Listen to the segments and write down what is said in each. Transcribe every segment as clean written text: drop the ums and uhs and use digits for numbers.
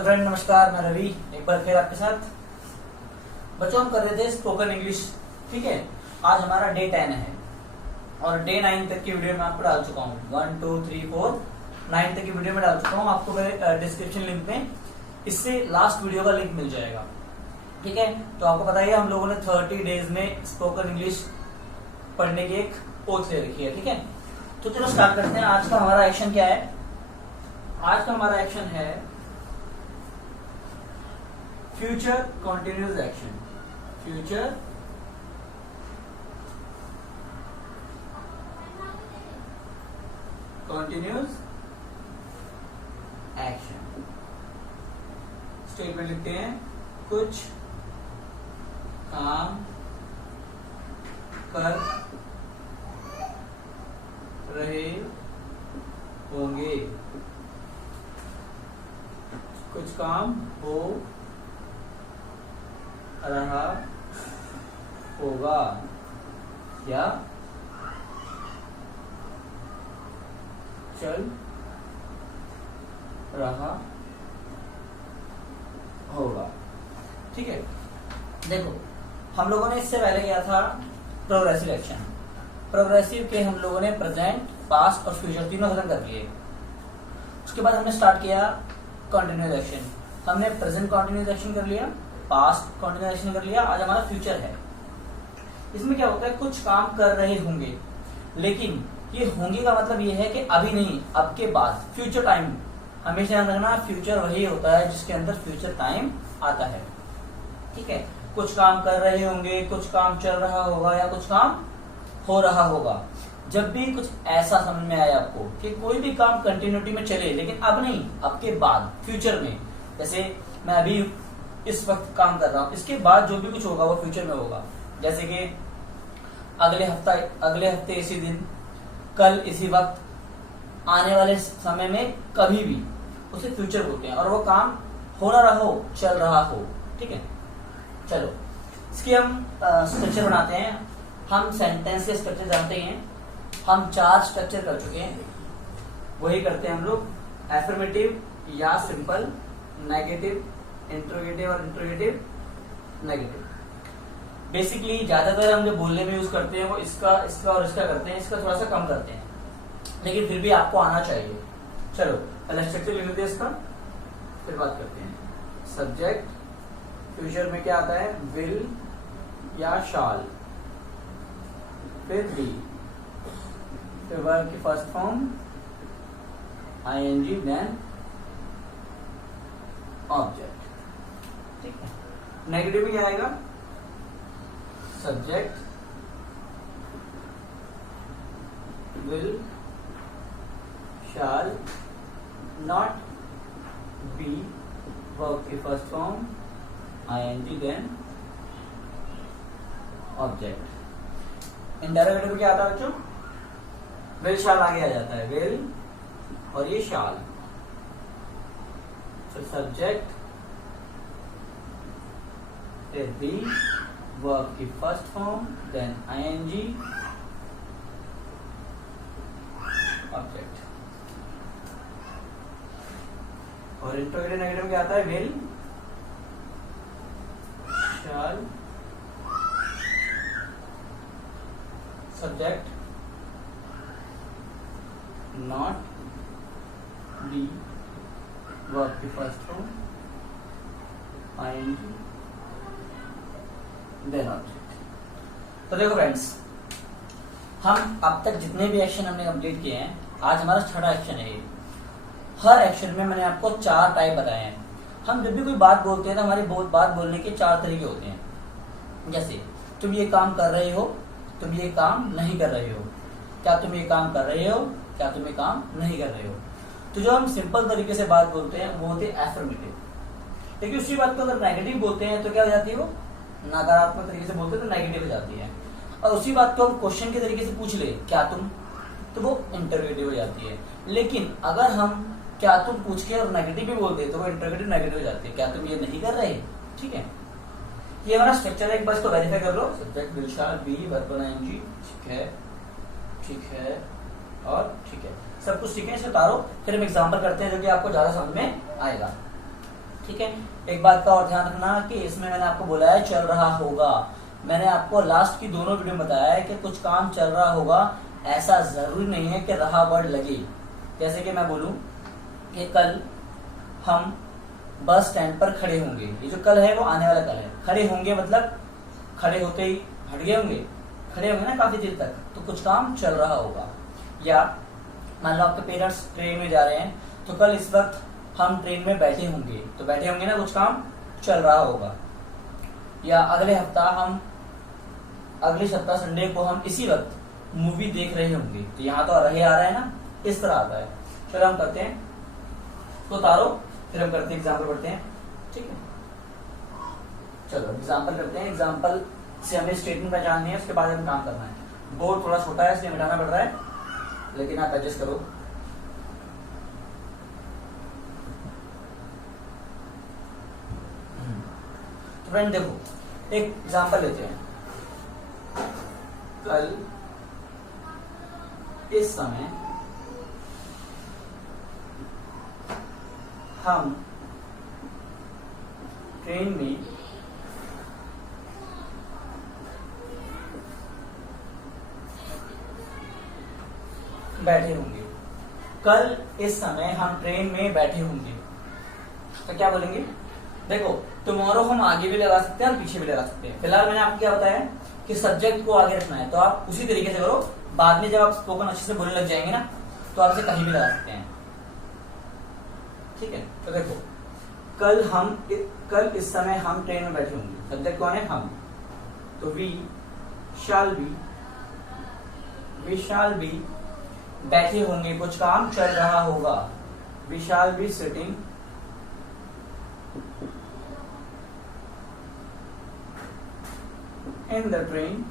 Hello friend, नमस्कार। मैं रवि एक बार फिर आपके साथ। बच्चों, हम कर रहे थे स्पोकन इंग्लिश। ठीक है, आज हमारा डे 10 है और डे 9 तक की वीडियो मैं आपको डाल चुका हूँ। 1 2 3 4 9 तक की वीडियो में डाल चुका हूँ। आपको मेरे डिस्क्रिप्शन लिंक में इससे लास्ट वीडियो का लिंक मिल जाएगा। ठीक है, तो आपको पता ही है हम लोगों ने 30 डेज में स्पोकन इंग्लिश पढ़ने की एक ओथ ले रखी है। ठीक है, तो चलो स्टार्ट करते हैं। आज का हमारा एक्शन क्या है? आज का हमारा एक्शन है future continuous action. Future continuous action. Statement लिखते हैं, कुछ काम कर रहे होंगे। कुछ काम हो रहा होगा या चल रहा होगा। ठीक है, देखो हम लोगों ने इससे पहले किया था प्रोग्रेसिव एक्शन। प्रोग्रेसिव के हम लोगों ने प्रेजेंट, पास्ट और फ्यूचर तीनों खत्म कर दिए। उसके बाद हमने स्टार्ट किया कॉन्टिन्यूस एक्शन। हमने प्रेजेंट कॉन्टिन्यूस एक्शन कर लिया, पास्ट कॉन्टिन्यूस एक्शन कर लिया। आज हमारा फ्यूचर है। इसमें क्या होता है, कुछ काम कर रहे होंगे, लेकिन ये होंगे का मतलब ये है कि अभी नहीं, अब के बाद, फ्यूचर टाइम। हमेशा ध्यान रखना, फ्यूचर वही होता है जिसके अंदर फ्यूचर टाइम आता है। ठीक है, कुछ काम कर रहे होंगे, कुछ काम चल रहा होगा या कुछ काम हो रहा होगा। जब भी कुछ ऐसा समझ में आए आपको कि कोई भी काम कंटिन्यूटी में चले, लेकिन अब नहीं, अब के बाद, फ्यूचर में, जैसे मैं अभी इस वक्त काम कर रहा हूं, इसके बाद जो भी कुछ होगा वो फ्यूचर में होगा। जैसे कि अगले हफ्ते इसी दिन, कल इसी वक्त, आने वाले समय में, कभी भी, उसे फ्यूचर बोलते हैं। और वो काम हो ना रहा हो, चल रहा हो। ठीक है, चलो इसकी हम स्ट्रक्चर बनाते हैं। हम सेंटेंस के स्ट्रक्चर जानते हैं, हम 4 स्ट्रक्चर कर चुके हैं। वही करते हैं हम लोग, एफर्मेटिव या सिंपल, नेगेटिव, इंट्रोगेटिव और इंट्रोगेटिव नेगेटिव। बेसिकली ज्यादातर हम जो बोलने में यूज करते हैं वो इसका और इसका करते हैं, इसका थोड़ा सा कम करते हैं, लेकिन फिर भी आपको आना चाहिए। चलो पहले स्ट्रक्चर लिख लेते हैं इसका, फिर बात करते हैं। सब्जेक्ट, फ्यूचर में क्या आता है, विल या शाल, फिर बी, फिर वर्ब की first form ING, then object. ठीक है, नेगेटिव में क्या आएगा, subject, will, shall, not, be, verb की first form ING, then object. Interrogative में क्या आता है बच्चों, विल शाल आगे आ जाता है, विल और ये शाल। फिर सब्जेक्ट, फिर बी, वर्ब की first form, then ING, object. और इंट्रोगेटिव नेगेटिव क्या आता है, will, shall, subject, not, be, verb की first form ING, then object. तो देखो फ्रेंड्स, हम अब तक जितने भी एक्शन हमने कंप्लीट किए हैं, आज हमारा 6वां एक्शन है ये। हर एक्शन में मैंने आपको 4 टाइप बताए हैं। हम जब भी कोई बात बोलते हैं तो हमारी बात बोलने के 4 तरीके होते हैं। जैसे तुम ये काम कर रहे हो, तुम ये काम नहीं कर रहे हो, क्या तुम ये काम कर रहे हो, क्या तुम ये काम नहीं कर रहे हो। तो जो हम सिंपल तरीके से बात बोलते हैं वो होते हैं एफर्मेटिव। लेकिन उसी बात को अगर नेगेटिव बोलते हैं तो क्या हो जाती है, वो नकारात्मक तरीके से बोलते हैं तो नेगेटिव हो जाती है। और उसी बात को हम क्वेश्चन के तरीके से पूछ ले, क्या तुम, तो वो इंटरोगेटिव हो जाती है। लेकिन अगर हम क्या तुम पूछ के और नेगेटिव भी बोलते तो वो इंटरोगेटिव नेगेटिव हो जाती है, क्या तुम ये नहीं कर रहे। ठीक है, ये हमारा स्ट्रक्चर है, एक बार इसको वेरीफाई कर लो। Subject, will, shall, be, verb, ING. ठीक है, ठीक है और ठीक है, सब कुछ ठीक है। इसे उतारो, फिर हम एग्जांपल करते हैं जो कि आपको ज्यादा समझ में आएगा। ठीक है। एक बात का और ध्यान रखना कि इसमें मैंने आपको बोला है चल रहा होगा। मैंने आपको लास्ट की दोनों वीडियो में बताया है कि कुछ काम चल रहा होगा, ऐसा जरूरी नहीं है कि रहा वर्ड लगे। जैसे कि मैं बोलूं कि कल हम बस स्टैंड पर खड़े होंगे, ये जो कल है वो आने वाला कल है। खड़े होंगे मतलब खड़े होते ही हट गए होंगे, खड़े होंगे ना काफी देर तक, तो कुछ काम चल रहा होगा। या मान लो आपके पेरेंट्स ट्रेन में जा रहे हैं, तो कल इस वक्त हम ट्रेन में बैठे होंगे, तो बैठे होंगे ना, कुछ काम चल रहा होगा। या अगले सप्ताह संडे को हम इसी वक्त मूवी देख रहे होंगे, तो यहाँ तो रहे आ रहा है ना, इस तरह आता है। चलो हम करते हैं तो उतारो, फिर हम करते हैं एग्जाम्पल पढ़ते हैं, ठीक है। चलो एग्जाम्पल करते हैं, एग्जाम्पल से हमें स्टेटमेंट पहचाननी है, उसके बाद हमें काम करना है। बोर्ड थोड़ा छोटा है इसलिए मिटाना पड़ रहा है, लेकिन आप एडजस्ट करो। तो फ्रेंड देखो, एक एग्जाम्पल लेते हैं। कल इस समय हम ट्रेन में बैठे होंगे। कल इस समय हम ट्रेन में बैठे होंगे, तो क्या बोलेंगे? देखो टुमारो हम आगे भी लगा सकते हैं और पीछे भी लगा सकते हैं। फिलहाल मैंने आपको क्या बताया कि सब्जेक्ट को आगे रखना है, तो आप उसी तरीके से करो। बाद में जब आप स्पोकन अच्छे से बोलने लग जाएंगे ना, तो आप इसे कहीं भी लगा सकते हैं, ठीक है। तो देखो कल इस समय हम ट्रेन में बैठे होंगे, सब्जेक्ट कौन है? हम। तो वी शाल बी बैठे होंगे, कुछ काम चल रहा होगा। We shall be sitting in the train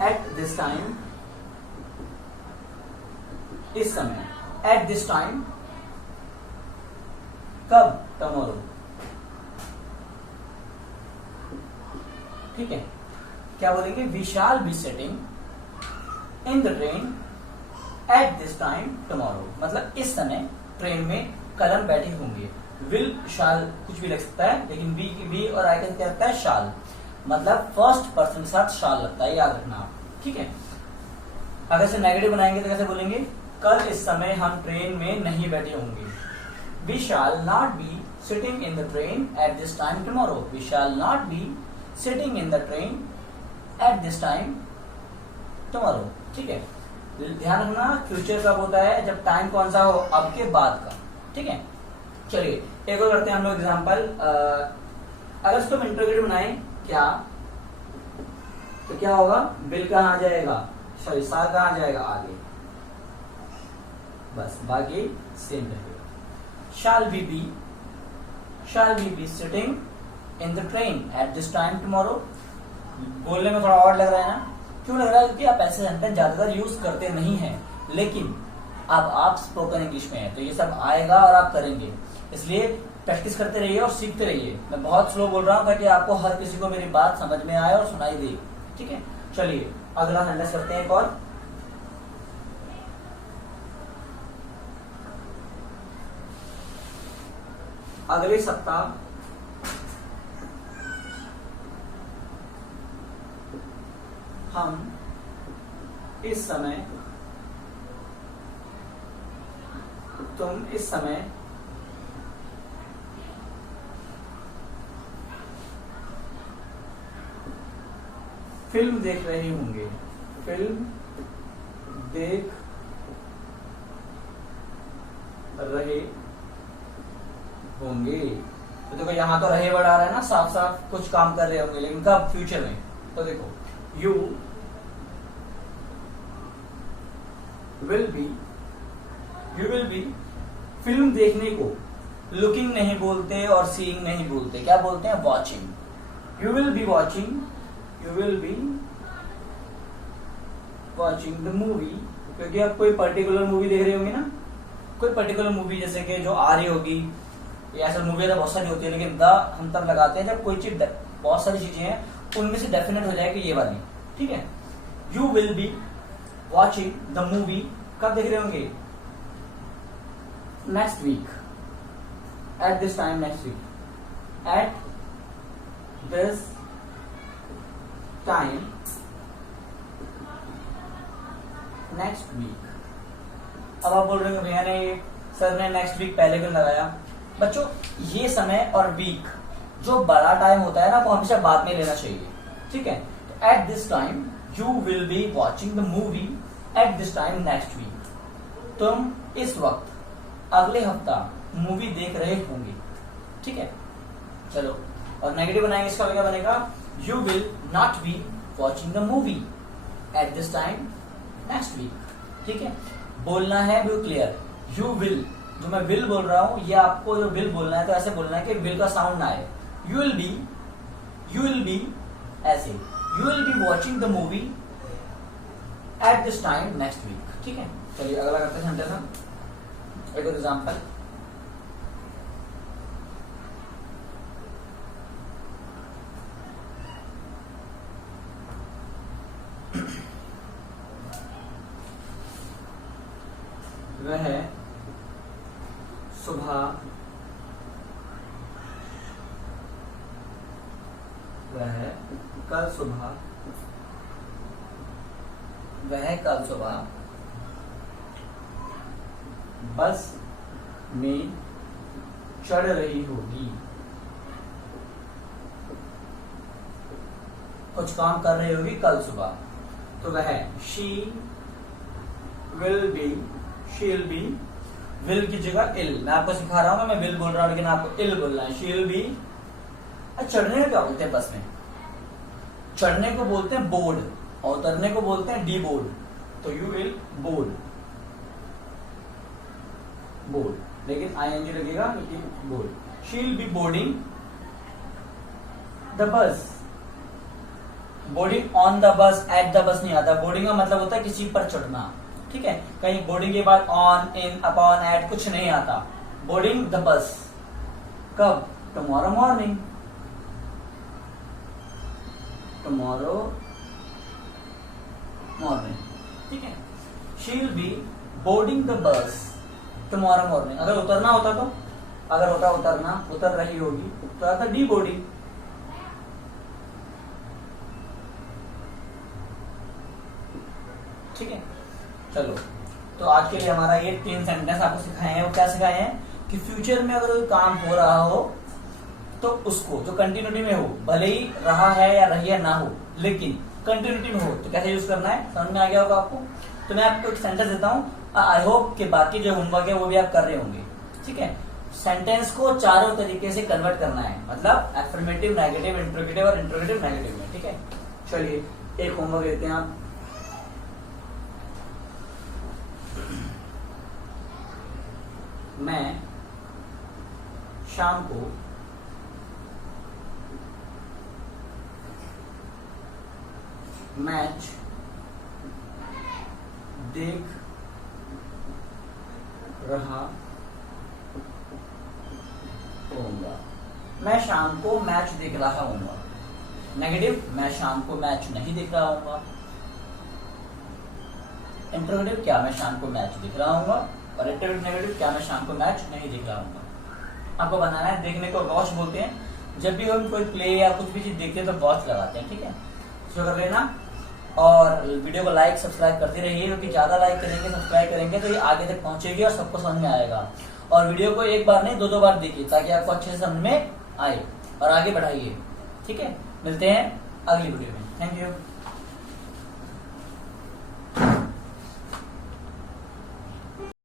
at this time, इस समय, at this time, कब? tomorrow, ठीक है। क्या बोलेंगे? we shall be sitting in the train at this time tomorrow, मतलब इस समय ट्रेन में कल हम बैठे होंगे। विल शाल कुछ भी लग सकता है, लेकिन बी और आई का क्या लगता है? शाल, मतलब फर्स्ट पर्सन के साथ शाल लगता है, याद रखना आप, ठीक है। अगर इसे नेगेटिव बनाएंगे तो कैसे बोलेंगे? कल इस समय हम ट्रेन में नहीं बैठे होंगे। We shall not be sitting in the train at this time tomorrow. We shall not be sitting in the train at this time tomorrow, ठीक है। ध्यान रखना फ्यूचर कब होता है? जब टाइम कौन सा हो? अब के बाद का, ठीक है। चलिए एक और करते हैं हम लोग एग्जाम्पल। अगर इसको हम इंट्रोगेटिव बनाए क्या, तो क्या होगा? बिल कहाँ आ जाएगा? सॉरी, सार कहाँ आ जाएगा? आगे, बस बाकी सेम रहेगा। Shall we be sitting in the train at this time tomorrow. बोलने में थोड़ा और लग रहा है ना? क्यों लग रहा है? क्योंकि आप ऐसे सेंटेंस ज्यादातर यूज करते नहीं हैं, लेकिन अब आप स्पोकन इंग्लिश में है तो ये सब आएगा और आप करेंगे, इसलिए प्रैक्टिस करते रहिए और सीखते रहिए। मैं बहुत स्लो बोल रहा हूँ ताकि आपको हर किसी को मेरी बात समझ में आए और सुनाई दे, ठीक है। चलिए अगला सेंटेंस करते हैं एक और। अगले सप्ताह हम इस समय, तुम इस समय फिल्म देख रहे होंगे। फिल्म देख रहे होंगे, तो देखो यहाँ तो रहे वर्ड आ रहा है ना, साफ साफ कुछ काम कर रहे होंगे, लेकिन कब? फ्यूचर में। तो देखो यू विल बी फिल्म देखने को लुकिंग नहीं बोलते और सीइंग नहीं बोलते, क्या बोलते हैं? Watching. You will be watching the movie, क्योंकि आप कोई पर्टिकुलर मूवी देख रहे होंगे ना, कोई पर्टिकुलर मूवी जैसे कि जो आ रही होगी, या ऐसा मूवी तो बहुत सारी होती है, लेकिन द हम तब लगाते हैं जब कोई चीज, बहुत सारी चीजें हैं उनमें से डेफिनेट हो जाए कि ये वाली, ठीक है। You will be watching the movie, कब देख रहे होंगे? next week, at this time next week, at this time next week। अब आप बोल रहे हो भैया ने सर ने नेक्स्ट वीक पहले क्यों लगाया? बच्चों ये समय और वीक जो बड़ा टाइम होता है ना वो हमेशा बाद में लेना चाहिए, ठीक है। तो at this time you will be watching the movie at this time next week, तुम इस वक्त अगले हफ्ता मूवी देख रहे होंगे, ठीक है। चलो और नेगेटिव बनाएंगे, इसका क्या बनेगा? You will not be watching the movie at this time next week, ठीक है। बोलना है बिल्कुल क्लियर, यू विल, जो मैं विल बोल रहा हूं ये आपको जो विल बोलना है तो ऐसे बोलना है कि विल का साउंड ना आए। यू विल बी ऐसे, you will be watching the movie at this time next week, ठीक है। चलिए अगला करते हैं सेंटेंस हम, एक एग्जांपल। वह कल सुबह बस में चढ़ रही होगी, कुछ काम कर रही होगी कल सुबह, तो वह शी विल बी विल की जगह इल, मैं आपको सिखा रहा हूं, मैं विल बोल रहा हूं लेकिन आपको इल बोलना है। शी विल बी, चढ़ने को क्या बोलते हैं बस में? चढ़ने को बोलते हैं बोर्ड और उतरने को बोलते हैं डी बोर्ड, तो यू विल बोर्ड, लेकिन आईएनजी लगेगा board. She will be boarding the bus, boarding on the bus, at the bus नहीं आता। बोर्डिंग का मतलब होता है किसी पर चढ़ना, ठीक है। कहीं बोर्डिंग के बाद ऑन, इन, अपॉन, एट कुछ नहीं आता। बोर्डिंग द बस कब? टुमारो मॉर्निंग, ठीक है। She will be boarding the bus tomorrow morning. अगर उतरना होता तो, अगर होता उतरना, उतर रही होगी तो आता डी बोर्डिंग, ठीक है। चलो तो आज के लिए हमारा ये 3 सेंटेंस आपको सिखाए हैं। वो क्या सिखाए हैं कि फ्यूचर में अगर कोई काम हो रहा हो तो उसको जो कंटिन्यूटी में हो, भले ही रहा है या रही है ना हो, लेकिन कंटिन्यूटी में हो तो कैसे यूज करना है, समझ में आ गया होगा आपको। तो मैं आपको एक सेंटेंस देता हूँ, आई होप कि बाकी जो होमवर्क है वो भी आप कर रहे होंगे, ठीक है। सेंटेंस को चारों तरीके से कन्वर्ट करना है, मतलब एफर्मेटिव, नेगेटिव, इंट्रोगेटिव और इंट्रोगेटिव नेगेटिव में, ठीक है। चलिए एक होमवर्क देते हैं आप। मैं शाम को मैच देख रहा होऊंगा। मैं शाम को मैच देख रहा होऊंगा। नेगेटिव, मैं शाम को मैच नहीं देख रहा होऊंगा। इंट्रोगेटिव, क्या मैं शाम को मैच देख रहा होऊंगा। और नेगेटिव, क्या मैं शाम को मैच नहीं देख रहा हूँ। आपको बनाना है, देखने को वॉच बोलते हैं। जब भी हम कोई प्ले या कुछ भी चीज देखते हैं तो वॉच लगाते हैं, ठीक है। तो कर लेना और वीडियो को लाइक सब्सक्राइब करते रहिए, क्योंकि ज्यादा लाइक करेंगे, सब्सक्राइब करेंगे तो ये आगे तक पहुंचेगी और सबको समझ में आएगा। और वीडियो को एक बार नहीं 2-2 बार देखिए ताकि आपको अच्छे से समझ में आए और आगे बढ़ाइए, ठीक है। मिलते हैं अगली वीडियो में। Thank you.